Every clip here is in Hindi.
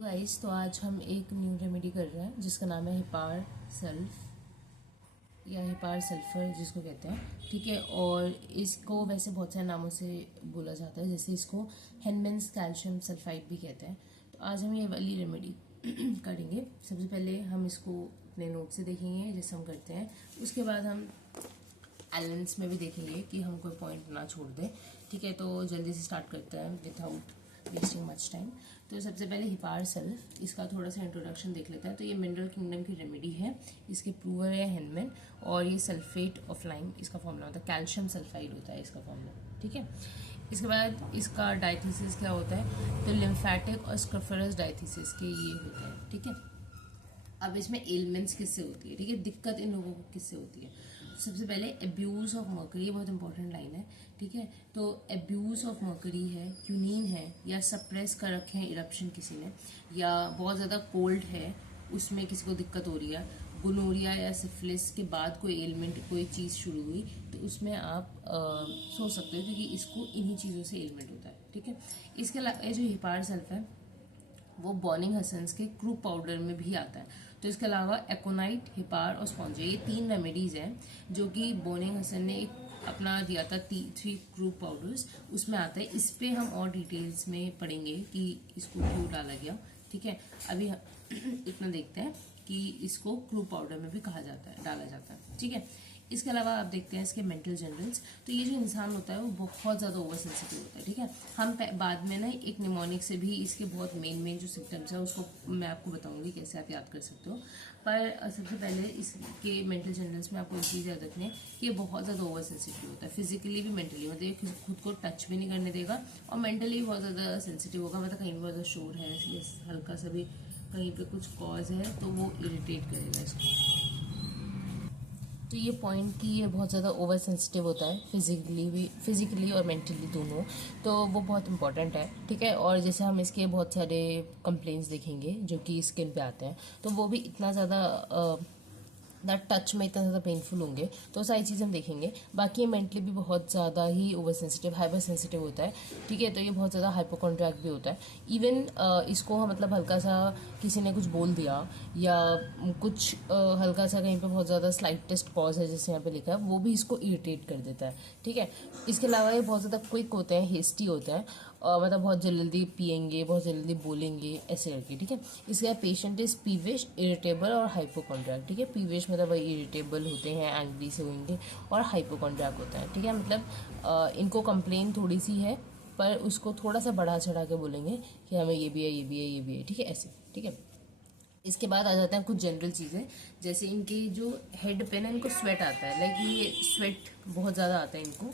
गाइस, तो आज हम एक न्यू रेमेडी कर रहे हैं जिसका नाम है हिपार सल्फ या हिपार सल्फर जिसको कहते हैं। ठीक है, और इसको वैसे बहुत सारे नामों से बोला जाता है, जैसे इसको हेनमेंस कैल्शियम सल्फाइड भी कहते हैं। तो आज हम ये वाली रेमेडी करेंगे। सबसे पहले हम इसको अपने नोट से देखेंगे जैसे हम करते हैं। उसके बाद हम एलेंस में भी देखेंगे कि हम कोई पॉइंट ना छोड़ दें। ठीक है, तो जल्दी से स्टार्ट करते हैं विदाउट वेस्टिंग मच टाइम। तो सबसे पहले हिपार सल्फ, इसका थोड़ा सा इंट्रोडक्शन देख लेते हैं। तो ये मिनरल किंगडम की रेमेडी है। इसके प्रूवर है हेनमेन, और ये सल्फेट ऑफ लाइम इसका फॉर्मूला होता है, कैल्शियम सल्फाइड होता है इसका फॉर्मूला। ठीक है, इसके बाद इसका डायथीसिस क्या होता है, तो लिम्फेटिक और स्क्रफरस डायथीसिस के ये होते हैं। ठीक है, अब इसमें एलिमेंट्स किससे होती है, ठीक है, दिक्कत इन लोगों को किससे होती है। सबसे पहले एब्यूज ऑफ मर्करी, ये बहुत इंपॉर्टेंट लाइन है। ठीक है, तो एब्यूज ऑफ मर्करी है, क्यूनीन है, या सप्रेस कर रखे हैं इरप्शन किसी ने, या बहुत ज़्यादा कोल्ड है उसमें किसी को दिक्कत हो रही है, गोनोरिया या सिफिलिस के बाद कोई एलिमेंट कोई चीज़ शुरू हुई, तो उसमें आप सोच सकते हो क्योंकि इसको इन्हीं चीज़ों से एलिमेंट होता है। ठीक है, इसके अलावा ये जो हिपार सल्फ है वो बॉर्निंग हसन्स के क्रू पाउडर में भी आता है। तो इसके अलावा एकोनाइट, हिपार और स्पॉन्ज, ये 3 रेमेडीज हैं जो कि बॉर्निंग हसन ने एक अपना दिया था 3 क्रू पाउडर्स, उसमें आता है। इस पे हम और डिटेल्स में पढ़ेंगे कि इसको क्यों डाला गया। ठीक है, अभी इतना देखते हैं कि इसको क्रू पाउडर में भी कहा जाता है, डाला जाता है। ठीक है, इसके अलावा आप देखते हैं इसके मेंटल जनरल्स। तो ये जो इंसान होता है वो बहुत ज़्यादा ओवर सेंसिटिव होता है। ठीक है, हम बाद में ना एक निमोनिक से भी इसके बहुत मेन जो सिम्टम्स है उसको मैं आपको बताऊंगी कैसे आप याद कर सकते हो। पर सबसे पहले इसके मेंटल जनरल्स में आपको एक चीज़ याद रखनी है कि ये बहुत ज़्यादा ओवर सेंसिटिव होता है, फिजिकली भी मेंटली। मतलब ये खुद को टच भी नहीं करने देगा, और मेंटली भी बहुत ज़्यादा सेंसिटिव होगा। मतलब कहीं भी बहुत ज़्यादा शोर है या हल्का सा भी कहीं पे कुछ कॉज है तो वो इरिटेट करेगा इसको। तो ये पॉइंट कि ये बहुत ज़्यादा ओवर सेंसिटिव होता है, फिजिकली और मेंटली दोनों, तो वो बहुत इंपॉर्टेंट है। ठीक है, और जैसे हम इसके बहुत सारे कंप्लेंट्स देखेंगे जो कि स्किन पे आते हैं, तो वो भी इतना ज़्यादा टच में इतना ज़्यादा पेनफुल होंगे, तो सारी चीज़ें हम देखेंगे। बाकी मेंटली भी बहुत ज़्यादा ही ओवर सेंसिटिव, हाइपर सेंसिटिव होता है। ठीक है, तो ये बहुत ज़्यादा हाइपोकॉन्ड्रियाक भी होता है। इवन इसको मतलब हल्का सा किसी ने कुछ बोल दिया या कुछ हल्का सा कहीं पे बहुत ज़्यादा स्लाइटेस्ट पॉज है जैसे यहाँ पे लिखा है, वो भी इसको इरिटेट कर देता है। ठीक है, इसके अलावा ये बहुत ज़्यादा क्विक होते हैं, हेस्टी होते हैं, मतलब बहुत जल्दी पियेंगे, बहुत जल्दी बोलेंगे, ऐसे करके। ठीक है, इसके बाद पेशेंट इज पीविश, इरिटेबल और हाइपोकॉन्ड्रियाक। ठीक है, पीविश मतलब वही इरिटेबल होते हैं, एंग्री से होंगे, और हाइपोकॉन्ड्रियाक होता है। ठीक है, मतलब इनको कंप्लेन थोड़ी सी है पर उसको थोड़ा सा बढ़ा चढ़ा के बोलेंगे कि हमें ये भी है, ये भी है, ये भी है। ठीक है, ऐसे। ठीक है, इसके बाद आ जाते हैं कुछ जनरल चीज़ें, जैसे इनके जो हेड पे ना इनको स्वेट आता है, लाइक ये स्वेट बहुत ज़्यादा आता है इनको।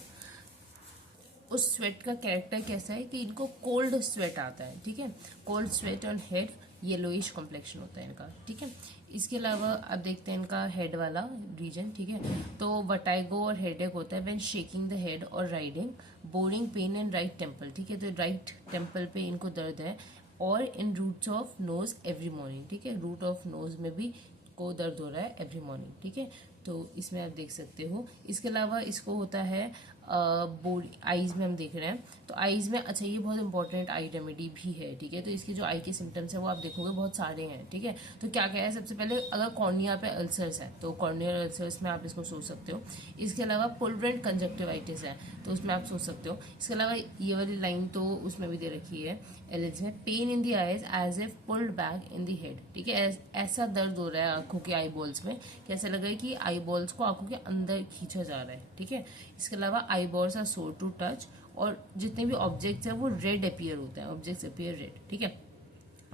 उस स्वेट का कैरेक्टर कैसा है कि इनको कोल्ड स्वेट आता है। ठीक है, cold sweat on head, yellowish complexion होता है इनका। ठीक है, इसके अलावा आप देखते हैं इनका हेड वाला रीजन। ठीक है, तो वटाइगो और हेडेक होता है व्हेन शेकिंग द हेड और riding, boring pain in right temple. ठीक है, तो राइट टेम्पल पे इनको दर्द है, और in roots of nose every morning. ठीक है, रूट ऑफ नोज में भी को दर्द हो रहा है एवरी मॉर्निंग। ठीक है, तो इसमें आप देख सकते हो। इसके अलावा इसको होता है बॉडी, आईज में हम देख रहे हैं, तो आईज में, अच्छा ये बहुत इंपॉर्टेंट आई रेमेडी भी है। ठीक है, तो इसके जो आई के सिम्टम्स है वो आप देखोगे बहुत सारे हैं। ठीक है, तो क्या क्या है, सबसे पहले अगर कॉर्निया पे अल्सर्स है तो कॉर्नियल अल्सर्स में आप इसको सोच सकते हो। इसके अलावा पुलरेंट कंजक्टिवाइटिस है तो उसमें आप सोच सकते हो। इसके अलावा ये वाली लाइन तो उसमें भी दे रखी है एलिज में, pain in the eyes as if pulled back in the head. ठीक है, ऐसा दर्द हो रहा है आंखों के आई बॉल्स में, कैसा लग रहा है कि आई बॉल्स को आंखों के अंदर खींचा जा रहा है। ठीक है, इसके अलावा आई बॉल्स आर सोर टू टच, और जितने भी ऑब्जेक्ट्स हैं वो रेड अपीयर होते हैं, ऑब्जेक्ट्स अपीयर रेड। ठीक है,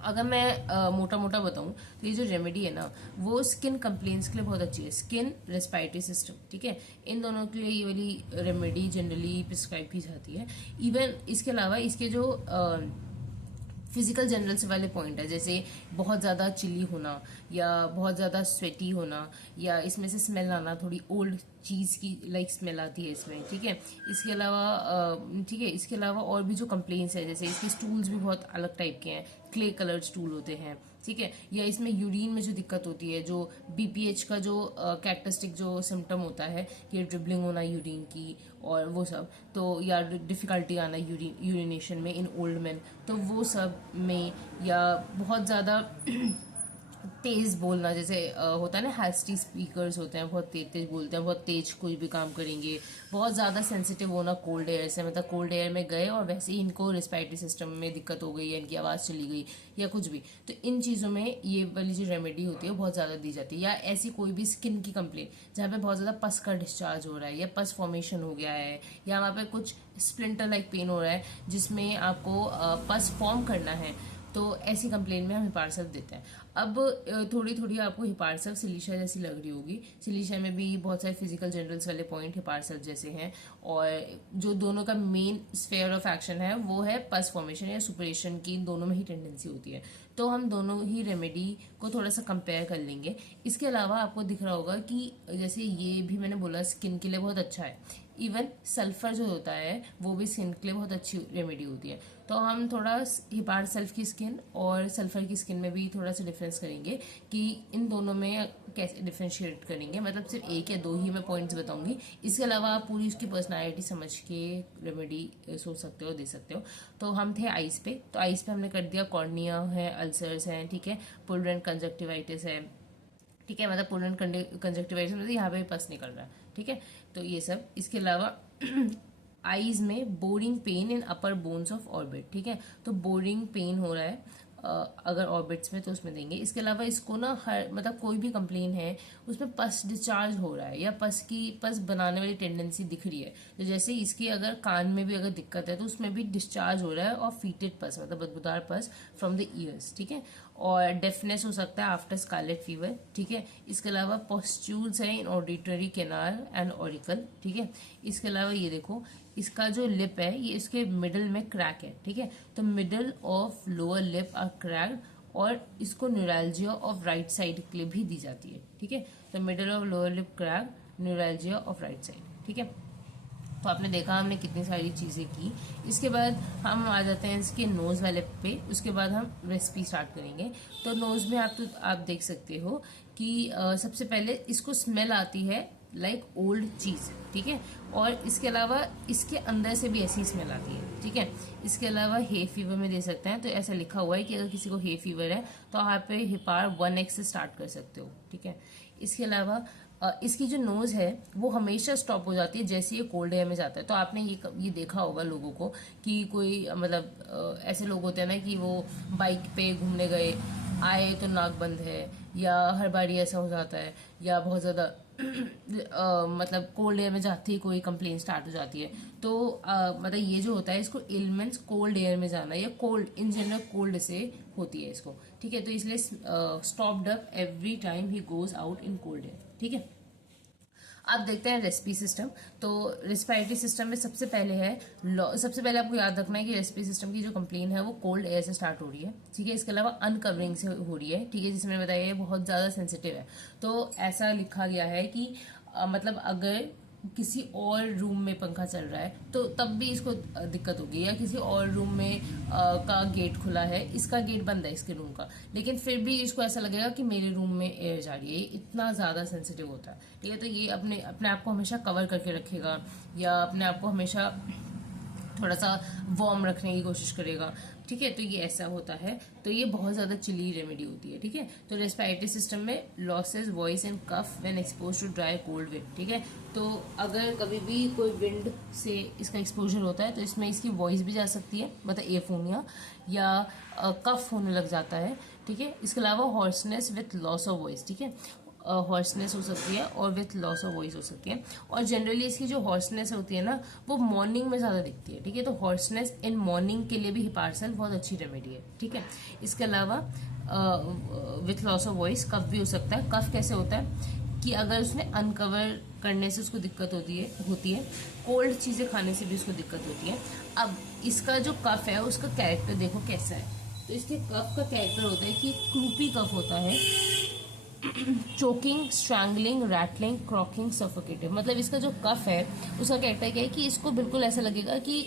अगर मैं मोटा मोटा बताऊं तो ये जो रेमेडी है ना वो स्किन कंप्लेंट्स के लिए बहुत अच्छी है, स्किन रेस्पिरेटरी सिस्टम। ठीक है, इन दोनों के लिए ये वाली रेमेडी जनरली प्रिस्क्राइब की जाती है। इवन इसके अलावा इसके जो फिजिकल जनरल्स वाले पॉइंट है, जैसे बहुत ज़्यादा चिली होना या बहुत ज़्यादा स्वेटी होना, या इसमें से स्मेल आना, थोड़ी ओल्ड चीज़ की लाइक स्मेल आती है इसमें। ठीक है, इसके अलावा ठीक है, इसके अलावा और भी जो कंप्लेंट्स है, जैसे इसके स्टूल्स भी बहुत अलग टाइप के हैं, क्ले कलर्ड स्टूल होते हैं, ठीक है, या इसमें यूरिन में जो दिक्कत होती है, जो बीपीएच का जो कैरेक्टरिस्टिक जो सिम्टम होता है कि ड्रिबलिंग होना यूरिन की और वो सब, तो या डिफ़िकल्टी आना यूरिनेशन में इन ओल्ड मैन, तो वो सब में, या बहुत ज़्यादा तेज बोलना, जैसे होता है ना, हैस्टी स्पीकर्स होते हैं, बहुत तेज तेज बोलते हैं, बहुत तेज कोई भी काम करेंगे, बहुत ज़्यादा सेंसिटिव होना कोल्ड एयर से, मतलब कोल्ड एयर में गए और वैसे ही इनको रिस्पायरेटरी सिस्टम में दिक्कत हो गई या इनकी आवाज़ चली गई या कुछ भी, तो इन चीज़ों में ये वाली जो रेमेडी होती है बहुत ज़्यादा दी जाती है। या ऐसी कोई भी स्किन की कंप्लेन जहाँ पे बहुत ज़्यादा पस का डिस्चार्ज हो रहा है या पस फॉर्मेशन हो गया है, या वहाँ पे कुछ स्प्लिंटर लाइक पेन हो रहा है जिसमें आपको पस फॉर्म करना है, तो ऐसी कंप्लेन में हम हिपारसल्फ देते हैं। अब थोड़ी थोड़ी आपको हिपारसल्फ सिलीशिया जैसी लग रही होगी। सिलीशिया में भी बहुत सारे फिजिकल जनरल्स वाले पॉइंट हिपारसल्फ जैसे हैं, और जो दोनों का मेन स्फेयर ऑफ एक्शन है वो है पस फॉर्मेशन या सुपरेशन की, इन दोनों में ही टेंडेंसी होती है। तो हम दोनों ही रेमेडी को थोड़ा सा कंपेयर कर लेंगे। इसके अलावा आपको दिख रहा होगा कि जैसे ये भी मैंने बोला स्किन के लिए बहुत अच्छा है, इवन सल्फर जो होता है वो भी स्किन के लिए बहुत अच्छी रेमेडी होती है। तो हम थोड़ा हिपारसल्फ की स्किन और सल्फर की स्किन में भी थोड़ा सा डिफरेंस करेंगे कि इन दोनों में कैसे डिफरेंशिएट करेंगे। मतलब सिर्फ एक या दो ही मैं पॉइंट्स बताऊंगी, इसके अलावा आप पूरी उसकी पर्सनालिटी समझ के रेमेडी सोच सकते हो, दे सकते हो। तो हम थे आइस पे, तो आइस पे हमने कर दिया कॉर्निया है, अल्सर्स हैं, ठीक है, पुलरेंट कंजक्टिवाइटिस है, ठीक है, मतलब पुलरेंट कंजक्टिवाइटिस मतलब यहाँ पे पस निकल रहा है, ठीक है, तो ये सब। इसके अलावा आईज में boring pain in upper bones of orbit, ठीक है, तो बोरिंग पेन हो रहा है अगर ऑर्बिट्स में, तो उसमें देंगे। इसके अलावा इसको ना हर मतलब कोई भी कंप्लेन है उसमें पस डिस्चार्ज हो रहा है या पस बनाने वाली टेंडेंसी दिख रही है, तो जैसे इसकी अगर कान में भी अगर दिक्कत है तो उसमें भी डिस्चार्ज हो रहा है, और फीटेड पस मतलब बदबूदार पस फ्रॉम द ईयर्स, ठीक है, और डेफनेस हो सकता है आफ्टर स्कारलेट फीवर, ठीक है। इसके अलावा पॉस्ट्यूल्स है इन ऑडिटरी कैनाल एंड ऑरिकल, ठीक है। इसके अलावा ये देखो, इसका जो लिप है ये इसके मिडल में क्रैक है, ठीक है, तो middle of lower lip are cracked, और इसको न्यूरैल्जिया ऑफ राइट साइड के लिए भी दी जाती है, ठीक है, तो middle of lower lip crack, neuralgia of right side, ठीक है। तो आपने देखा हमने कितनी सारी चीज़ें की। इसके बाद हम आ जाते हैं इसके नोज़ वाले पे, उसके बाद हम रेसिपी स्टार्ट करेंगे। तो नोज़ में आप देख सकते हो कि सबसे पहले इसको स्मेल आती है लाइक ओल्ड चीज़, ठीक है, और इसके अलावा इसके अंदर से भी ऐसी स्मेल आती है, ठीक है। इसके अलावा हे फीवर में दे सकते हैं, तो ऐसा लिखा हुआ है कि अगर किसी को हे फीवर है तो आप पे हिपार 1x से स्टार्ट कर सकते हो, ठीक है। इसके अलावा इसकी जो नोज़ है वो हमेशा स्टॉप हो जाती है जैसे ये कोल्ड एयर में जाता है। तो आपने ये देखा होगा लोगों को कि कोई मतलब ऐसे लोग होते हैं ना कि वो बाइक पे घूमने गए, आए तो नाक बंद है, या हर बारी ऐसा हो जाता है, या बहुत ज़्यादा मतलब कोल्ड एयर में जाते ही कोई कंप्लेन स्टार्ट हो जाती है। तो मतलब ये जो होता है इसको एलिमेंट्स कोल्ड एयर में जाना या कोल्ड इन जनरल कोल्ड से होती है इसको, ठीक है, तो इसलिए stopped up every time he goes out in cold air, ठीक है। आप देखते हैं रेस्पिरेटरी सिस्टम। तो रेस्पिरेटरी सिस्टम में सबसे पहले आपको याद रखना है कि रेस्पिरेटरी सिस्टम की जो कंप्लेन है वो कोल्ड एयर से स्टार्ट हो रही है, ठीक है। इसके अलावा अनकवरिंग से हो रही है, ठीक है, जिसमें मैंने बताया ये बहुत ज़्यादा सेंसिटिव है। तो ऐसा लिखा गया है कि मतलब अगर किसी और रूम में पंखा चल रहा है तो तब भी इसको दिक्कत होगी, या किसी और रूम में का गेट खुला है, इसका गेट बंद है इसके रूम का, लेकिन फिर भी इसको ऐसा लगेगा कि मेरे रूम में एयर जा रही है, ये इतना ज़्यादा सेंसिटिव होता है, ठीक है। तो ये अपने आप को हमेशा कवर करके रखेगा, या अपने आप को हमेशा थोड़ा सा वार्म रखने की कोशिश करेगा, ठीक है। तो ये ऐसा होता है, तो ये बहुत ज़्यादा चिली रेमेडी होती है, ठीक है। तो रेस्पिरेटरी सिस्टम में loses voice and cough when expose to dry cold wind, ठीक है। तो अगर कभी भी कोई विंड से इसका एक्सपोजर होता है तो इसमें इसकी वॉइस भी जा सकती है, मतलब एफोनिया, या कफ होने लग जाता है, ठीक है। इसके अलावा hoarseness with loss of voice, ठीक है, हॉर्सनेस हो सकती है और विथ लॉस ऑफ वॉइस हो सकती है। और जनरली इसकी जो हॉर्सनेस होती है ना वो मॉर्निंग में ज़्यादा दिखती है, ठीक है। तो हॉर्सनेस इन मॉर्निंग के लिए भी हिपारसल बहुत अच्छी रेमेडी है, ठीक है। इसके अलावा विथ लॉस ऑफ वॉइस कफ भी हो सकता है। कफ कैसे होता है कि अगर उसने अनकवर करने से उसको दिक्कत होती है, कोल्ड चीज़ें खाने से भी उसको दिक्कत होती है। अब इसका जो कफ है उसका कैरेक्टर देखो कैसा है। तो इसके कफ का कैरेक्टर होता है कि क्रूपी कफ होता है, choking, strangling, rattling, croaking, suffocative. मतलब इसका जो कफ है उसका कहता है क्या है कि इसको बिल्कुल ऐसा लगेगा कि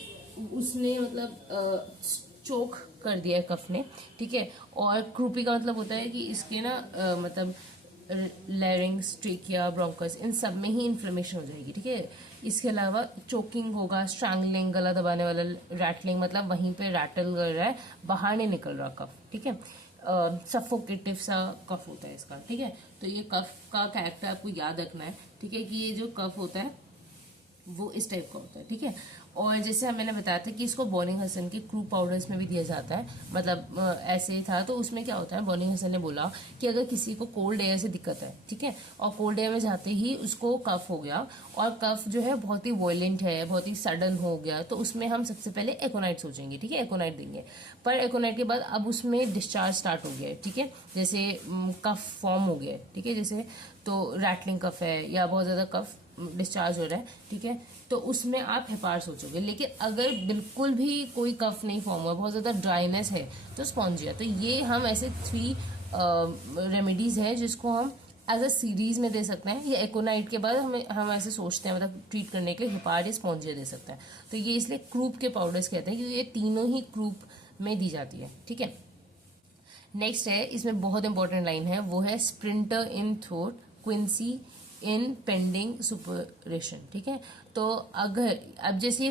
उसने मतलब चोक कर दिया है कफ ने, ठीक है। और क्रूपी का मतलब होता है कि इसके ना मतलब लैरिंग्स, ट्रेकिया, ब्रोंकस, इन सब में ही इन्फ्लेमेशन हो जाएगी, ठीक है। इसके अलावा चोकिंग होगा, स्ट्रैंगलिंग, गला दबाने वाला, रैटलिंग मतलब वहीं पे रैटल कर रहा है, बाहर नहीं निकल रहा कफ, ठीक है। सफोकेटिव सा कफ होता है इसका, ठीक है। तो ये कफ का कैरेक्टर आपको याद रखना है, ठीक है, कि ये जो कफ होता है वो इस टाइप का होता है, ठीक है। और जैसे मैंने बताया था कि इसको बॉर्निंग हसन के क्रू पाउडर्स में भी दिया जाता है, मतलब ऐसे था। तो उसमें क्या होता है, बॉर्निंग हसन ने बोला कि अगर किसी को कोल्ड एयर से दिक्कत है, ठीक है, और कोल्ड एयर में जाते ही उसको कफ हो गया और कफ जो है बहुत ही वॉयलेंट है, बहुत ही सडन हो गया, तो उसमें हम सबसे पहले एकोनाइट सोचेंगे, ठीक है, एकोनाइट देंगे। पर एकोनाइट के बाद अब उसमें डिस्चार्ज स्टार्ट हो गया है, ठीक है, जैसे कफ फॉर्म हो गया है, ठीक है, जैसे तो रैटलिंग कफ है या बहुत ज़्यादा कफ डिस्चार्ज हो रहा है, ठीक है, तो उसमें आप हेपार सोचोगे। लेकिन अगर बिल्कुल भी कोई कफ नहीं फॉर्म हुआ, बहुत ज़्यादा ड्राइनेस है, तो स्पॉन्जिया। तो ये हम ऐसे 3 रेमेडीज़ हैं जिसको हम एज अ सीरीज में दे सकते हैं। ये एकोनाइट के बाद हम ऐसे सोचते हैं, मतलब ट्रीट करने के हेपार या स्पॉन्जिया दे सकते हैं। तो ये इसलिए क्रूप के पाउडर्स कहते हैं, क्योंकि ये तीनों ही क्रूप में दी जाती है, ठीक है। नेक्स्ट है, इसमें बहुत इंपॉर्टेंट लाइन है, वो है स्प्रिंटर इन थ्रोट, क्विंसी इन पेंडिंग सुपरेशन, ठीक है। तो अगर अब जैसे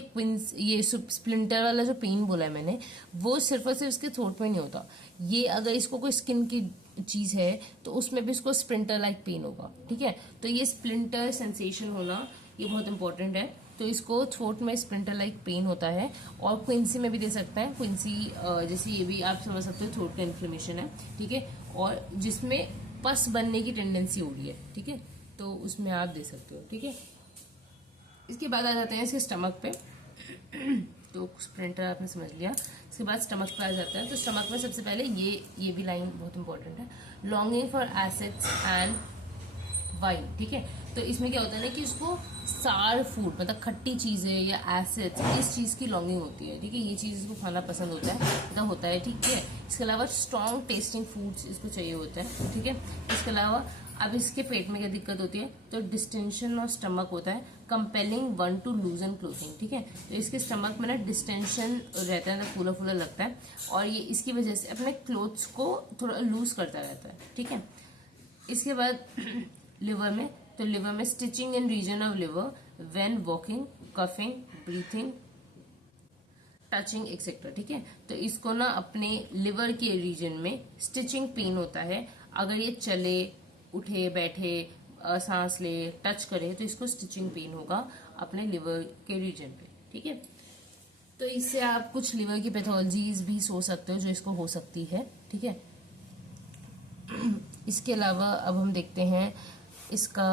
ये स्प्लिंटर वाला जो पेन बोला है मैंने, वो सिर्फ और सिर्फ इसके थ्रोट में नहीं होता। ये अगर इसको कोई स्किन की चीज है तो उसमें भी इसको स्प्लिंटर लाइक पेन होगा, ठीक है। तो ये स्प्लिंटर सेंसेशन होना ये बहुत इंपॉर्टेंट है। तो इसको थ्रोट में स्प्लिंटर लाइक पेन होता है। और क्विंसी में भी दे सकते हैं। क्विंसी जैसे ये भी आप समझ सकते हो, थ्रोट का इन्फ्लेमेशन है, ठीक है, और जिसमें पस बनने की टेंडेंसी हो रही है, ठीक है, तो उसमें आप दे सकते हो, ठीक है। इसके बाद आ जाते हैं इसके स्टमक पे। तो स्प्लिंटर आपने समझ लिया। इसके बाद स्टमक पे आ जाता है। तो स्टमक में सबसे पहले ये भी लाइन बहुत इंपॉर्टेंट है, longing for acids and wine, ठीक है। तो इसमें क्या होता है ना कि उसको सार फूड, मतलब खट्टी चीजें या एसिड्स, इस चीज की लॉन्गिंग होती है, ठीक है, ये चीज इसको खाना पसंद होता है, मतलब होता है, ठीक है। इसके अलावा स्ट्रॉन्ग टेस्टिंग फूड्स इसको चाहिए होता है, ठीक है। इसके अलावा अब इसके पेट में क्या दिक्कत होती है, तो डिस्टेंशन और स्टमक होता है, कंपेलिंग वन टू लूजन क्लोथिंग, ठीक है। तो इसके स्टमक में ना डिस्टेंशन रहता है, ना फूला फूला लगता है, और ये इसकी वजह से अपने क्लोथ्स को थोड़ा लूज करता रहता है, ठीक है। इसके बाद लिवर में, तो लिवर में stitching in region of liver when walking, coughing, breathing, touching etcetera, ठीक है। तो इसको ना अपने लिवर के रीजन में स्टिचिंग पेन होता है। अगर ये चले, उठे, बैठे, सांस ले, टच करे, तो इसको स्टिचिंग पेन होगा अपने लिवर के रीजन पे, ठीक है। तो इससे आप कुछ लिवर की पैथोलॉजीज भी सोच सकते हो जो इसको हो सकती है, ठीक है। इसके अलावा अब हम देखते हैं इसका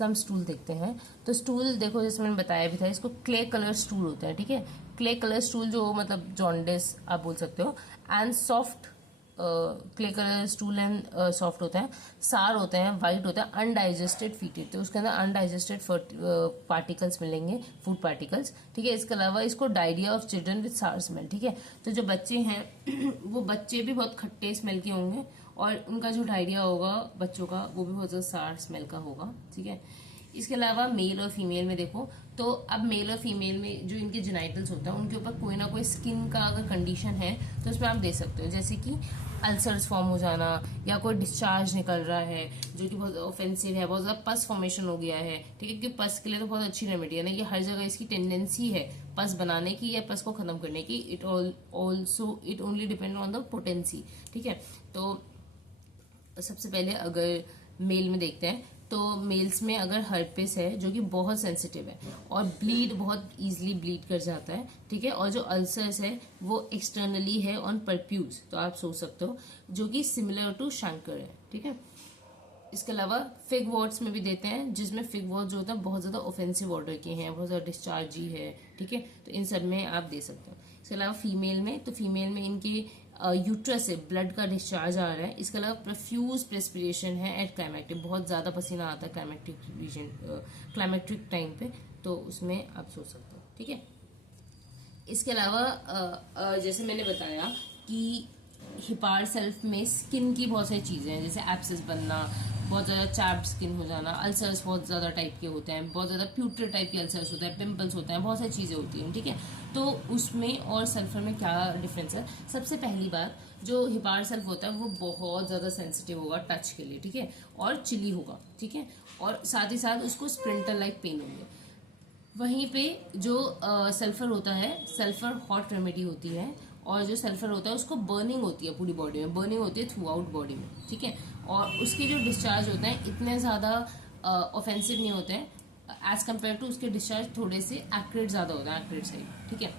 हम स्टूल देखते हैं। तो स्टूल देखो, जैसे मैंने बताया भी था, इसको क्ले कलर स्टूल होता है, ठीक है। क्ले कलर स्टूल जो मतलब जॉन्डिस आप बोल सकते हो, and soft clay colour stool and soft होता है, सार होते हैं, वाइट होता है, अनडाइजेस्टेड फीटेड, तो उसके अंदर अनडाइजेस्टेड पार्टिकल्स मिलेंगे, फूड पार्टिकल्स, ठीक है। इसके अलावा इसको डायरिया ऑफ चिल्ड्रन विद सार स्मेल, ठीक है। तो जो बच्चे हैं वो बच्चे भी बहुत खट्टे स्मेल के होंगे, और उनका जो डायरिया होगा बच्चों का, वो भी बहुत ज़्यादा सार स्मेल का होगा, ठीक है। इसके अलावा मेल और फीमेल में देखो, तो अब मेल और फीमेल में जो इनके जेनाइटल्स होता है उनके ऊपर कोई ना कोई स्किन का अगर कंडीशन है तो उसमें आप दे सकते हो, जैसे कि अल्सर्स फॉर्म हो जाना, या कोई डिस्चार्ज निकल रहा है जो कि बहुत ऑफेंसिव है, बहुत ज़्यादा पस फॉर्मेशन हो गया है, ठीक है। क्योंकि पस के लिए तो बहुत अच्छी रेमेडी है ना, ये हर जगह इसकी टेंडेंसी है पस बनाने की या पस को खत्म करने की। It only depend on the potency, ठीक है। तो सबसे पहले अगर मेल में देखते हैं, तो मेल्स में अगर हर्पिस है जो कि बहुत सेंसिटिव है और ब्लीड बहुत इजीली ब्लीड कर जाता है, ठीक है, और जो अल्सर्स है वो एक्सटर्नली है ऑन परप्यूज, तो आप सोच सकते हो, जो कि सिमिलर टू शंकर है, ठीक है। इसके अलावा फिग वॉर्ड्स में भी देते हैं, जिसमें फिग वॉर्ड जो होता है बहुत ज़्यादा ऑफेंसिव ऑर्डर के हैं, बहुत ज़्यादा डिस्चार्जी है, ठीक है, तो इन सब में आप दे सकते हो। इसके अलावा फीमेल में, तो फीमेल में इनके यूट्रस से ब्लड का डिस्चार्ज आ रहा है। इसके अलावा प्रोफ्यूज प्रेस्पिरेशन है एट क्लाइमेक्टिक, बहुत ज़्यादा पसीना आता है क्लाइमेक्टिक टाइम पे, तो उसमें आप सोच सकते हो, ठीक है। इसके अलावा जैसे मैंने बताया कि हिपार सेल्फ में स्किन की बहुत सारी चीज़ें हैं, जैसे एब्सेस बनना, बहुत ज़्यादा चैप्ड स्किन हो जाना, अल्सर्स बहुत ज़्यादा टाइप के होते हैं, बहुत ज़्यादा प्यूटर टाइप के अल्सर्स होते हैं, पिंपल्स होते हैं, बहुत सारी चीज़ें होती हैं, ठीक है। तो उसमें और सल्फर में क्या डिफरेंस है? सबसे पहली बात, जो हिपार सल्फ होता है वो बहुत ज़्यादा सेंसिटिव होगा टच के लिए, ठीक है, और चिली होगा, ठीक है, और साथ ही साथ उसको स्प्रिंटर लाइक पेन होंगे। वहीं पे जो सल्फर होता है, सल्फर हॉट रेमेडी होती है, और जो सल्फर होता है उसको बर्निंग होती है, पूरी बॉडी में बर्निंग होती है, थ्रू आउट बॉडी में, ठीक है, और उसके जो डिस्चार्ज होते हैं इतने ज़्यादा ऑफेंसिव नहीं होते हैं एज कम्पेयर टू उसके डिस्चार्ज थोड़े से एक्रेट ज़्यादा होता है, एक्रेट साइड, ठीक है,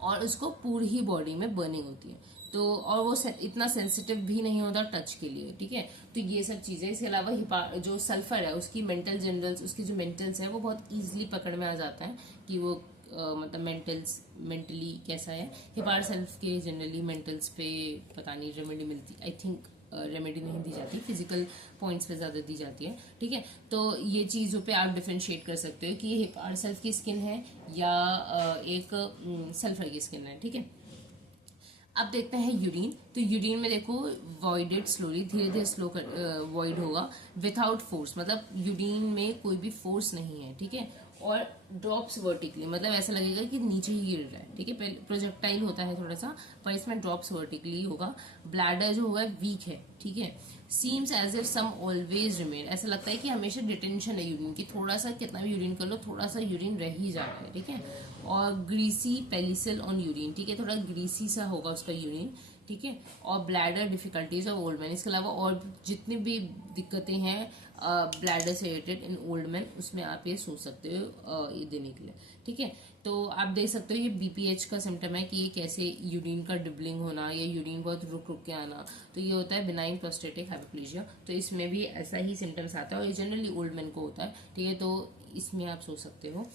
और उसको पूरी ही बॉडी में बर्निंग होती है। तो और वो इतना सेंसिटिव भी नहीं होता टच के लिए, ठीक है। तो ये सब चीज़ें, इसके अलावा जो सल्फर है उसकी मेंटल जनरल्स, उसकी जो मेंटल्स है वो बहुत ईजिली पकड़ में आ जाता है कि वो मतलब मेंटली कैसा है। हिपार सल्फ के जनरली मेंटल्स पे पता नहीं रेमेडी मिलती, आई थिंक रेमेडी नहीं दी जाती, फिजिकल पॉइंट्स पे ज़्यादा दी जाती है, ठीक है। तो ये चीज़ों पे आप डिफ्रेंशिएट कर सकते हो कि ये हिपार सल्फ की स्किन है या एक सल्फर की स्किन है, ठीक है। अब देखते हैं यूरिन। तो यूरिन में देखो वॉइडेड स्लोली, धीरे धीरे स्लो वॉइड होगा विथआउट फोर्स, मतलब यूरिन में कोई भी फोर्स नहीं है, ठीक है, और ड्रॉप्स वर्टिकली, मतलब ऐसा लगेगा कि नीचे ही गिर रहा है, ठीक है। प्रोजेक्टाइल होता है थोड़ा सा, पर इसमें ड्रॉप्स वर्टिकली होगा। ब्लैडर जो होगा वीक है, ठीक है। Seems as if some always remain, ऐसा लगता है कि हमेशा डिटेंशन है यूरिन की, थोड़ा सा कितना भी यूरिन कर लो थोड़ा सा यूरिन रह ही जाता है, ठीक है। और ग्रीसी पेलिसल ऑन यूरिन, ठीक है, थोड़ा ग्रीसी सा होगा उसका यूरिन, ठीक है। और bladder difficulties of old man, इसके अलावा और जितनी भी दिक्कतें हैं ब्लैडर से रिलेटेड इन ओल्ड मैन, उसमें आप ये सोच सकते हो ये देने के लिए, ठीक है। तो आप देख सकते हो ये बीपीएच का सिम्टम है कि ये कैसे यूरिन का डिबलिंग होना या यूरिन बहुत रुक रुक के आना, तो ये होता है बिनाइन प्रोस्टेटिक हाइपोप्लेजिया। तो इसमें भी ऐसा ही सिम्टम्स आता है और ये जनरली ओल्ड मैन को होता है, ठीक है। तो इसमें आप सोच सकते हो।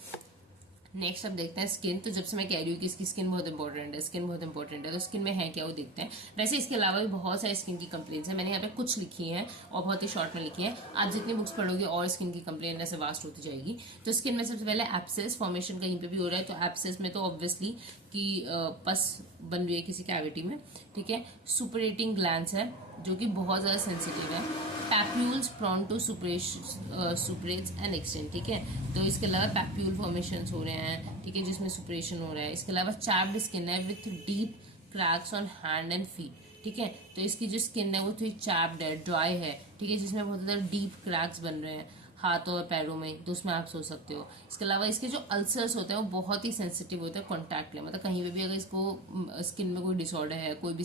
नेक्स्ट अब देखते हैं स्किन। तो जब से मैं कह रही हूँ कि इसकी स्किन बहुत इंपॉर्टेंट है, स्किन बहुत इंपॉर्टेंट है, तो स्किन में है क्या वो देखते हैं। वैसे इसके अलावा भी बहुत सारे स्किन की कंप्लेंट्स हैं, मैंने यहाँ पे कुछ लिखी हैं और बहुत ही शॉर्ट में लिखी है। आप जितनी बुक्स पढ़ोगे और स्किन की कंप्लेंट ऐसे वास्ट होती जाएगी। तो स्किन में सबसे पहले एब्सेस फॉर्मेशन कहीं पे भी हो रहा है, तो एब्सेस में तो ऑब्वियसली कि पस बन रही है किसी कैविटी में, ठीक है। सुपरेटिंग ग्लैंड्स है जो कि बहुत ज़्यादा सेंसिटिव है। Papules prone to suppurates and extend, ठीक है। तो इसके अलावा पैप्यूल फॉर्मेशन हो रहे हैं, ठीक है, जिसमें सुपरेशन हो रहा है। इसके अलावा चैप्ड स्किन है with deep cracks on hand and feet, ठीक है। तो इसकी जो स्किन है वो थोड़ी चैप्ड है, ड्राई है, ठीक है, जिसमें बहुत ज़्यादा डीप क्रैक्स बन रहे हैं हाथों और पैरों में, तो उसमें आप सोच सकते हो। इसके अलावा इसके जो अल्सर्स होते हैं वो बहुत ही सेंसिटिव होते हैं कॉन्टैक्ट में, मतलब कहीं पे भी अगर इसको स्किन में कोई डिसऑर्डर है, कोई भी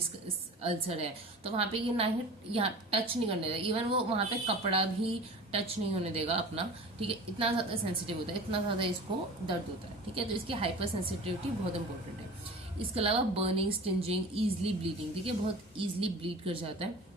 अल्सर है, तो वहाँ पे ये ना ही यहाँ टच नहीं करने देगा, इवन वो वहाँ पे कपड़ा भी टच नहीं होने देगा अपना, ठीक है। इतना ज़्यादा सेंसिटिव होता है, इतना ज़्यादा इसको दर्द होता है, ठीक है। तो इसकी हाइपर सेंसिटिविटी बहुत इंपॉर्टेंट है। इसके अलावा बर्निंग, स्टिंजिंग, ईजिली ब्लीडिंग, ठीक है, बहुत ईजिली ब्लीड कर जाता है।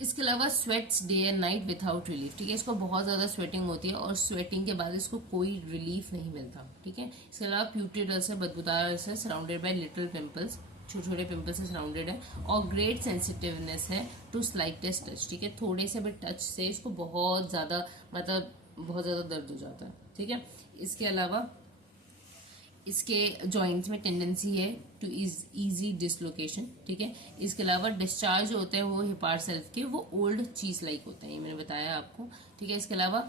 इसके अलावा sweats day and night without relief, ठीक है, इसको बहुत ज़्यादा स्वेटिंग होती है और स्वेटिंग के बाद इसको कोई रिलीफ नहीं मिलता, ठीक है। इसके अलावा प्यूट्रिड अल्सर, बदबूदार ulcer surrounded by little pimples, छोटे छोटे पिंपल से सराउंडेड है। और ग्रेट सेंसिटिवनेस है टू स्लाइटेस्ट टच, ठीक है, थोड़े से भी टच से इसको बहुत ज़्यादा मतलब बहुत ज़्यादा दर्द हो जाता है, ठीक है। इसके अलावा इसके जॉइंट्स में टेंडेंसी है टू इजी डिसलोकेशन, ठीक है। इसके अलावा डिस्चार्ज होते हैं वो हिपार सेल्फ के, वो ओल्ड चीज लाइक होते हैं, ये मैंने बताया आपको, ठीक है। इसके अलावा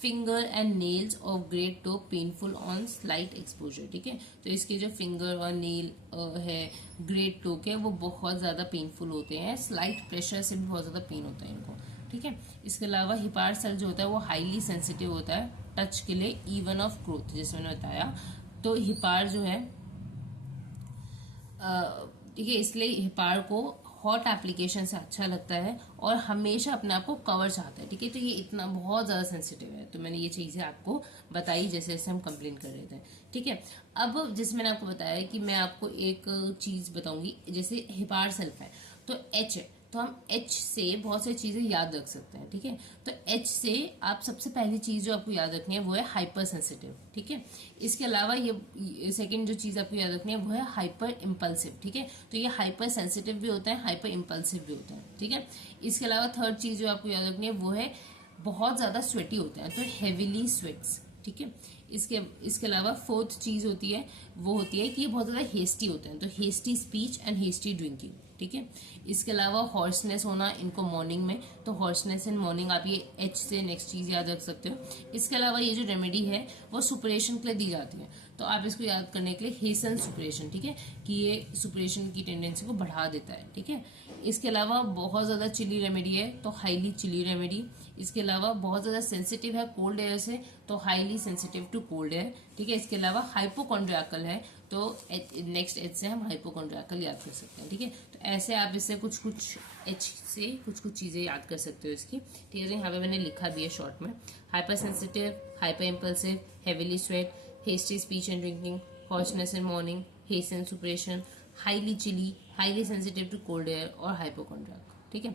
finger and nails of great toe painful on slight exposure, ठीक है। तो इसके जो फिंगर और नेल है ग्रेट टो के, वो बहुत ज़्यादा पेनफुल होते हैं, स्लाइट प्रेशर से भी बहुत ज़्यादा पेन होता है इनको, ठीक है। इसके अलावा हिपार सेल जो होता है वो हाईली सेंसिटिव होता है टच के लिए, इवन ऑफ ग्रोथ, जैसे मैंने बताया। तो हिपार जो है ठीक है, इसलिए हिपार को हॉट एप्लीकेशन से अच्छा लगता है और हमेशा अपने आप को कवर चाहता है, ठीक है। तो ये इतना बहुत ज़्यादा सेंसिटिव है, तो मैंने ये चीज़ें आपको बताई जैसे जैसे हम कंप्लेन कर रहे थे, ठीक है। अब जैसे मैंने आपको बताया कि मैं आपको एक चीज़ बताऊंगी, जैसे हिपार सेल्फ है तो एच है, तो हम एच से बहुत सारी चीज़ें याद रख सकते हैं, ठीक है। तो एच से आप सबसे पहली चीज़ जो आपको याद रखनी है वो है हाइपर सेंसिटिव, ठीक है। इसके अलावा ये सेकंड जो चीज़ आपको याद रखनी है वो है हाइपर इम्पल्सिव, ठीक है। तो ये हाइपर सेंसिटिव भी होता है, हाइपर इम्पल्सिव भी होता है, ठीक है। इसके अलावा थर्ड चीज़ जो आपको याद रखनी है वो है बहुत ज़्यादा स्वेटी होते हैं, तो हेविली स्वेट्स, ठीक है। इसके अलावा फोर्थ चीज होती है वो होती है कि ये बहुत ज्यादा हेस्टी होते हैं, तो hasty speech and hasty drinking, ठीक है। इसके अलावा हॉर्सनेस होना इनको मॉर्निंग में, तो हॉर्सनेस इन मॉर्निंग, आप ये एच से नेक्स्ट चीज याद रख सकते हो। इसके अलावा ये जो रेमेडी है वो सुपरेशन के लिए दी जाती है, तो आप इसको याद करने के लिए हेसन सुपरेशन, ठीक है, कि ये सुपरेशन की टेंडेंसी को बढ़ा देता है, ठीक है। इसके अलावा बहुत ज्यादा चिली रेमेडी है तो हाईली चिली रेमेडी। इसके अलावा बहुत ज्यादा सेंसिटिव है कोल्ड एयर से, तो highly sensitive to cold air, ठीक है। इसके अलावा हाइपोकॉन्ड्रियाकल है, तो नेक्स्ट एच से हम हाइपोकॉन्ड्रियाकल याद कर सकते हैं, ठीक है। तो ऐसे आप इससे कुछ एच से कुछ चीजें याद कर सकते हो इसकी, ठीक है। तो यहाँ पे मैंने लिखा भी है शॉर्ट में, hyper sensitive, hyper impulsive, heavily sweat, hasty speech and drinking, hoarseness in morning, hasten suppuration, highly chilly, highly sensitive to cold air और हाइपोकॉन्ड्रियाक, ठीक है।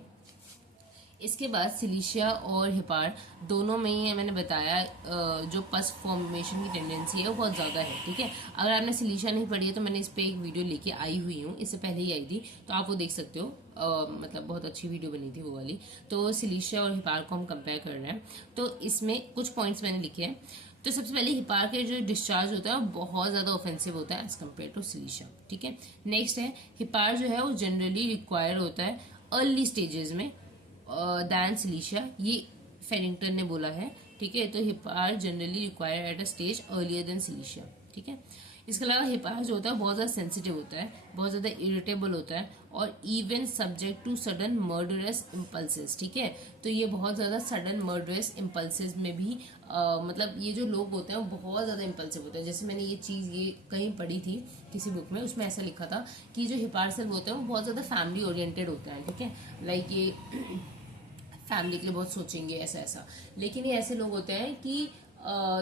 इसके बाद सिलिशिया और हिपार दोनों में ही मैंने बताया जो पस फॉर्मेशन की टेंडेंसी है वो बहुत ज़्यादा है, ठीक है। अगर आपने सिलिशिया नहीं पढ़ी है तो मैंने इस पे एक वीडियो लेके आई हुई हूँ, इससे पहले ही आई थी, तो आप वो देख सकते हो, मतलब बहुत अच्छी वीडियो बनी थी वो वाली। तो सिलिशिया और हिपार को हम कंपेयर कर रहे हैं, तो इसमें कुछ पॉइंट्स मैंने लिखे हैं। तो सबसे पहले हिपार के जो डिस्चार्ज होता है वो बहुत ज़्यादा ऑफेंसिव होता है एज कम्पेयर टू सिलिशिया, ठीक है। नेक्स्ट है हिपार जो है वो जनरली रिक्वायर होता है अर्ली स्टेजेस में दैन सिलिशिया, ये फेरिंगटन ने बोला है, ठीक है। तो hepar generally require at a stage earlier than silicea, ठीक है। इसके अलावा हिपार जो होता है बहुत ज़्यादा सेंसिटिव होता है, बहुत ज़्यादा इरिटेबल होता है और even subject to sudden murderous impulses, ठीक है। तो ये बहुत ज़्यादा सडन मर्डरस इम्पल्सेस में भी मतलब ये जो लोग होते हैं वो बहुत ज़्यादा इम्पल्सिव होते हैं। जैसे मैंने ये चीज़ ये कहीं पढ़ी थी किसी बुक में, उसमें ऐसा लिखा था कि जो हिपार सेल होते हैं वो बहुत ज़्यादा फैमिली ओरिएंटेड होते हैं, ठीक है। लाइक ये फैमिली के लिए बहुत सोचेंगे ऐसा, लेकिन ये ऐसे लोग होते हैं कि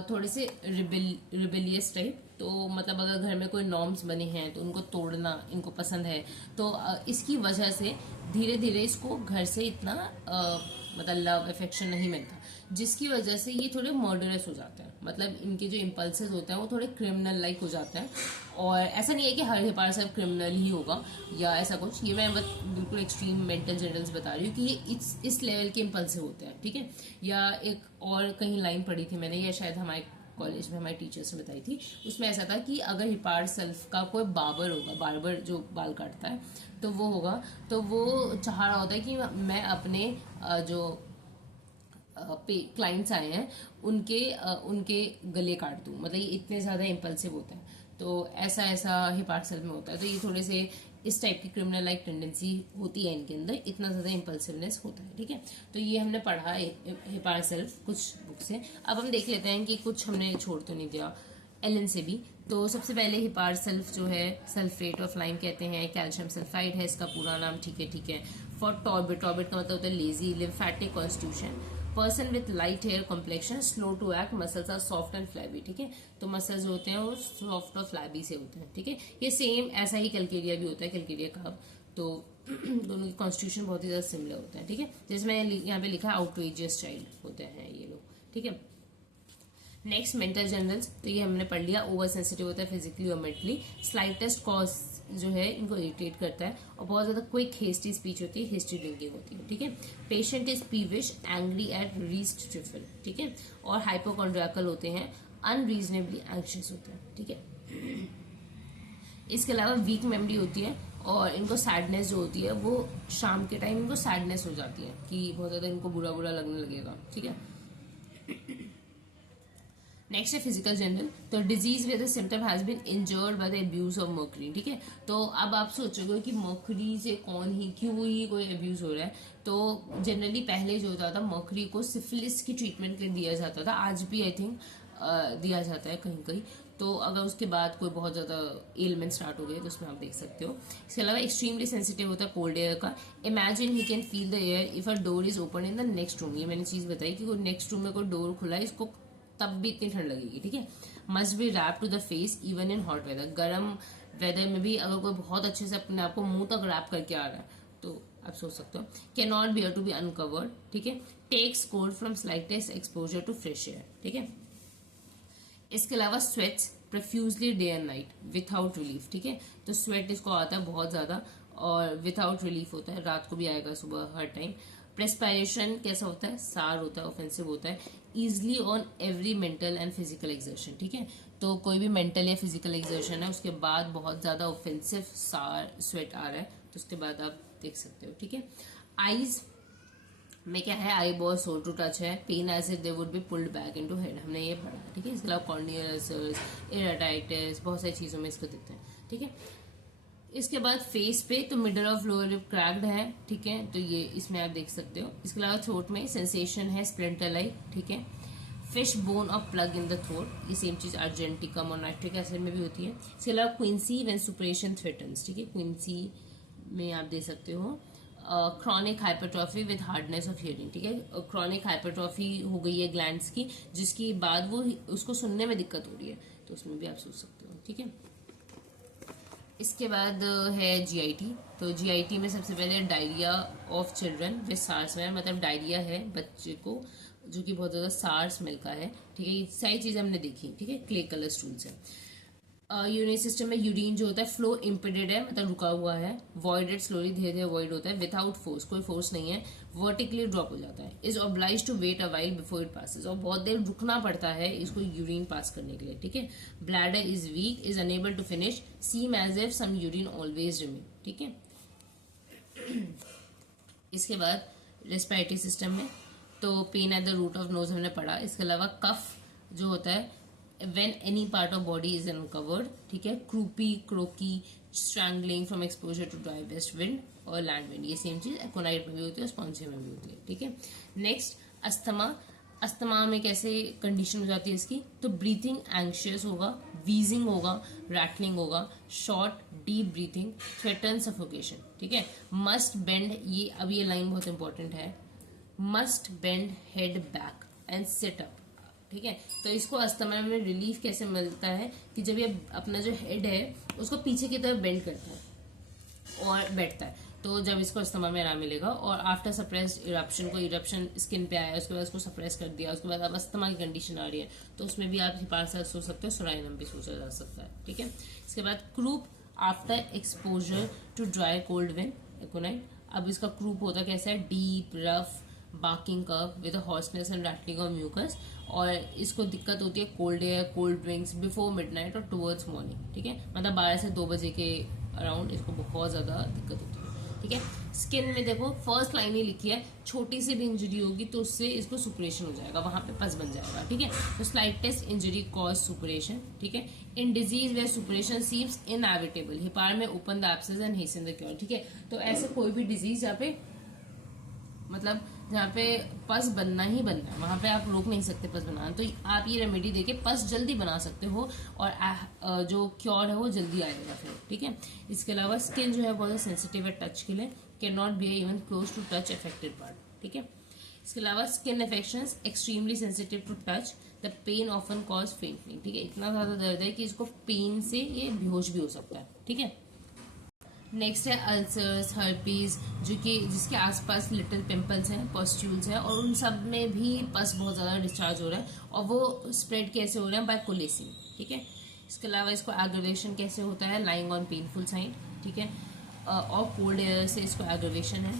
थोड़े से रिबेलियस टाइप, तो मतलब अगर घर में कोई नॉर्म्स बने हैं तो उनको तोड़ना इनको पसंद है, तो इसकी वजह से धीरे धीरे इसको घर से इतना मतलब लव अफेक्शन नहीं मिलता, जिसकी वजह से ये थोड़े मर्डरस हो जाते हैं, मतलब इनके जो इम्पल्सेस होते हैं वो थोड़े क्रिमिनल लाइक हो जाते हैं। और ऐसा नहीं है कि हर हिपार सब क्रिमिनल ही होगा या ऐसा कुछ, ये मैं बिल्कुल एक्सट्रीम मेंटल जनरल्स बता रही हूँ कि ये इस लेवल के इम्पल्सिव होते हैं, ठीक है। या एक और कहीं लाइन पढ़ी थी मैंने, या शायद हमारे कॉलेज में हमारे टीचर्स ने बताई थी, उसमें ऐसा था कि अगर हिपार सेल्फ का कोई बार्बर होगा, बार्बर जो बाल काटता है, तो वो होगा, तो वो चाह रहा होता है कि मैं अपने जो क्लाइंट्स आए हैं उनके गले काट दूं, मतलब ये इतने ज़्यादा इम्पल्सिव होते हैं। तो ऐसा हिपार सेल में होता है, तो ये थोड़े से इस टाइप की क्रिमिनल लाइक टेंडेंसी होती है इनके अंदर, इतना ज़्यादा इम्पल्सिवनेस होता है, ठीक है। तो ये हमने पढ़ा है हिपार सेल्फ कुछ बुक से। अब हम देख लेते हैं कि कुछ हमने छोड़ तो नहीं दिया एलन से भी। तो सबसे पहले हिपार सेल्फ जो है सल्फेट ऑफ लाइम कहते हैं, कैल्शियम सल्फाइड है इसका पूरा नाम, ठीक है। फॉर टॉर्बिट, टॉर्बिट का मतलब होता है lazy, lymphatic constitution, person with light hair complexion, slow to act, muscles are soft and flabby, ठीक है। तो मसल्स होते हैं वो सॉफ्ट और फ्लैबी से होते हैं, ठीक है। ये सेम ऐसा ही कैलकेरिया भी होता है, कैलकेरिया कब, तो दोनों की कॉन्स्टिट्यूशन बहुत ही ज्यादा सिमिलर होता है, ठीक है। जैसे मैंने यहाँ पे लिखा है आउटरेजियस चाइल्ड होते हैं ये लोग, ठीक है। नेक्स्ट मेंटल जनरल्स, तो ये हमने पढ़ लिया, ओवर सेंसिटिव होता है फिजिकली और मेंटली, स्लाइटेस्ट कॉज जो है इनको इरिटेट करता है और बहुत ज्यादा क्विक हेस्टी स्पीच होती है, हेस्टी ड्रिंकिंग होती है, ठीक है। Patient is peevish, angry at least trifle, ठीक है। और हाइपोकॉन्ड्रियाकल होते हैं, अनरीजनेबली एंग्शियस होते हैं, ठीक है। इसके अलावा वीक मेमोरी होती है और इनको सैडनेस जो होती है वो शाम के टाइम इनको सैडनेस हो जाती है कि बहुत ज्यादा इनको बुरा बुरा लगने लगेगा, ठीक है। नेक्स्ट है फिजिकल जनरल, तो disease with symptom has been injured by the abuse of mercury, ठीक है। तो अब आप सोचोगे कि मर्करी से क्यों ही कोई अब्यूज हो रहा है, तो जनरली पहले जो होता था मर्करी को सिफिलिस की ट्रीटमेंट के लिए दिया जाता था, आज भी आई थिंक दिया जाता है कहीं कहीं। तो अगर उसके बाद कोई बहुत ज्यादा एलिमेंट स्टार्ट हो गए तो उसमें आप देख सकते हो। इसके अलावा एक्सट्रीमली सेंसिटिव होता है कोल्ड एयर का, imagine he can feel the air if a door is open in the next room, ये मैंने चीज बताई कि नेक्स्ट रूम में कोई डोर खुला है इसको तब भी इतनी ठंड लगेगी, ठीक है। Must be wrap to the face even in hot weather, गर्म वेदर में भी अगर कोई बहुत अच्छे से अपने आप को मुंह तक रैप करके आ रहा है तो आप सोच सकते हो। Can not bear to be uncovered, ठीक है। Takes cold from slightest exposure to fresh air, ठीक है। इसके अलावा sweats profusely day and night without relief, ठीक है। तो स्वेट इसको आता है बहुत ज्यादा और विथआउट रिलीफ होता है, रात को भी आएगा सुबह हर टाइम। प्रेस्पायरेशन कैसा होता है, सार होता है, ऑफेंसिव होता है, easily on every mental and physical exertion, ठीक है। तो कोई भी मेंटल या फिजिकल एक्सर्शन है उसके बाद बहुत ज्यादा ऑफेंसिव सार स्वेट आ रहा है तो उसके बाद आप देख सकते हो, ठीक है। आईज में क्या है, eyeball sore to touch है, pain as if they would be pulled back into head, हमने ये पढ़ा, ठीक है। इसके अलावा कॉर्नियल अल्सर्स, इरेटाइटिस, बहुत सारी चीजों में इसको दिखते हैं, ठीक है। इसके बाद फेस पे तो middle of lower lip cracked है, ठीक है, तो ये इसमें आप देख सकते हो। इसके अलावा थ्रोट में सेंसेशन है स्प्लिंटर लाइक, ठीक है। फिश बोन और प्लग इन द थ्रोट, ये सेम चीज अर्जेंटिकम और नाइट्रिक एसिड में भी होती है। इसके अलावा क्विंसी व्हेन सुपरेशन थ्रेटन्स, ठीक है, क्विंसी में आप दे सकते हो। Chronic hypertrophy with hardness of hearing, ठीक है, क्रॉनिक हाइपरट्रॉफी हो गई है ग्लैंड्स की, जिसकी बाद वो उसको सुनने में दिक्कत हो रही है, तो उसमें भी आप सोच सकते हो, ठीक है। इसके बाद है जीआईटी, तो जीआईटी में सबसे पहले डायरिया ऑफ चिल्ड्रन विद सार स्मेल, मतलब डायरिया है बच्चे को जो कि बहुत ज्यादा सार स्मेल का है, ठीक है। ये सारी चीजें हमने देखी, ठीक है, क्ले कलर स्टूल्स है। यूरिन सिस्टम में यूरिन जो होता है फ्लो इम्पिडेड है, मतलब रुका हुआ है, वॉइडेड स्लोली, धीरे धीरे वॉइड होता है, विदाउट फोर्स, कोई फोर्स नहीं है, वर्टिकली ड्रॉप हो जाता है, is obliged to wait a while before it passes, और बहुत देर रुकना पड़ता है इसको यूरिन पास करने के लिए, ठीक है। Bladder is weak, is unable to finish, seem as if some urine always remain, ठीक है। इसके बाद रेस्पिरेटरी सिस्टम में तो pain at the root of nose हमने पढ़ा। इसके अलावा कफ जो होता है when any part of body is uncovered, ठीक है, croupy, croaky, strangling from exposure to dry west wind और लैंड विंड, ये सेम चीज एकोनाइट में भी होती है, स्पॉन्जिया में भी होती है, ठीक है। नेक्स्ट अस्थमा, अस्थमा में कैसे कंडीशन हो जाती है इसकी, तो ब्रीथिंग एंग्शियस होगा, वीजिंग होगा, रैटलिंग होगा, short deep breathing, threaten suffocation, ठीक है। मस्ट बेंड, ये अब ये लाइन बहुत इंपॉर्टेंट है, must bend head back and sit up, ठीक है। तो इसको अस्थमा में रिलीफ कैसे मिलता है कि जब ये अपना जो हेड है उसको पीछे की तरफ बेंड करता है और बैठता है, तो जब इसको अस्थमा में आराम मिलेगा। और आफ्टर सप्रेस्ड इरप्शन, को इरप्शन स्किन पे आया उसके बाद उसको सप्रेस कर दिया, उसके बाद अब अस्थमा की कंडीशन आ रही है तो उसमें भी आप हिपार्सा सोच सकते हो, सोराइनम भी सोचा जा सकता है, ठीक है। इसके बाद croup after exposure to dry cold wind, aconite, अब इसका क्रूप होता कैसा है, deep rough barking cough with hoarseness and rattling of mucus, और इसको दिक्कत होती है cold air, cold drinks before midnight और टुवर्ड्स मॉर्निंग, ठीक है, मतलब 12 से 2 बजे के अराउंड इसको बहुत ज्यादा दिक्कत होती है, ठीक है। स्किन में देखो फर्स्ट लाइन ही लिखी है, छोटी सी भी इंजरी होगी तो उससे इसको सुपरेशन हो जाएगा, वहां पे पस बन जाएगा, ठीक है। तो स्लाइटेस्ट इंजरी कॉज सुपरेशन, ठीक है। In disease where suppuration seems inevitable, hepar में open the abscess and hasten the cure, ठीक है। तो ऐसे कोई भी डिजीज जहाँ पे मतलब जहाँ पे पस बनना ही बनना है वहां पे आप रोक नहीं सकते पस बनाना, तो आप ये रेमेडी देके पस जल्दी बना सकते हो और जो क्योर है वो जल्दी आएगा फिर, ठीक है। इसके अलावा स्किन जो है बहुत सेंसिटिव है टच के लिए, can not be even close to touch affected part, ठीक है। इसके अलावा skin infections extremely sensitive to touch, the pain often cause fainting, ठीक है, इतना ज्यादा दर्द है कि इसको पेन से ये बेहोश भी हो सकता है, ठीक है। नेक्स्ट है अल्सर्स, हर्पीज, जो कि जिसके आसपास लिटिल पिंपल्स हैं, पस्ट्यूल्स हैं, और उन सब में भी पस बहुत ज़्यादा डिस्चार्ज हो रहा है, और वो स्प्रेड कैसे हो रहे हैं, बाय कोलेसिन, ठीक है। इसके अलावा इसको एग्रवेशन कैसे होता है, लाइंग ऑन पेनफुल साइड, ठीक है, और कोल्ड एयर से इसको एग्रवेशन है।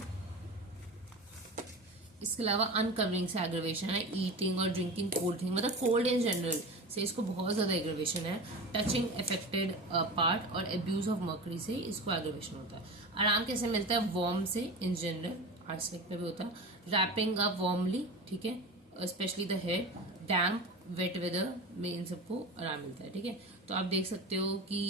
इसके अलावा अनकवरिंग से एग्रवेशन है, ईटिंग और ड्रिंकिंग कोल्ड थिंग, मतलब कोल्ड इन जनरल से इसको बहुत ज्यादा एग्रवेशन है, टचिंग अफेक्टेड पार्ट और एब्यूज ऑफ मर्करी से इसको एग्रवेशन होता है। आराम कैसे मिलता है, वार्म से इन जनरल, आर्सेनिक में भी होता है, रैपिंग अप वार्मली, ठीक है, specially the head, damp wet weather में इन सबको आराम मिलता है, ठीक है। तो आप देख सकते हो कि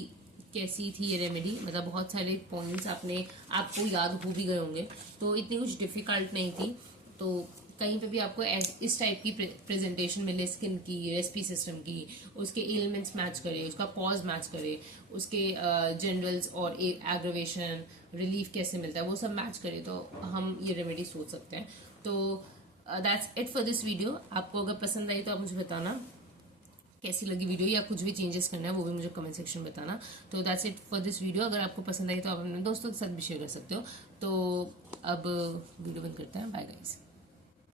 कैसी थी ये रेमेडी, मतलब बहुत सारे पॉइंट्स आपको याद हो भी गए होंगे, तो इतनी कुछ डिफिकल्ट नहीं थी। तो कहीं पे भी आपको इस टाइप की प्रेजेंटेशन मिले स्किन की, रेस्पी सिस्टम की, उसके एलिमेंट्स मैच करे, उसका पॉज मैच करे, उसके जनरल्स और एग्रवेशन रिलीफ कैसे मिलता है वो सब मैच करे, तो हम ये रेमेडी सोच सकते हैं। तो that's it for this video. आपको अगर पसंद आई तो आप मुझे बताना कैसी लगी वीडियो, या कुछ भी चेंजेस करना है वो भी मुझे कमेंट सेक्शन में बताना। तो that's it for this video. अगर आपको पसंद आई तो आप अपने दोस्तों के साथ भी शेयर कर सकते हो। तो अब वीडियो बंद करते हैं, बाय गाइस।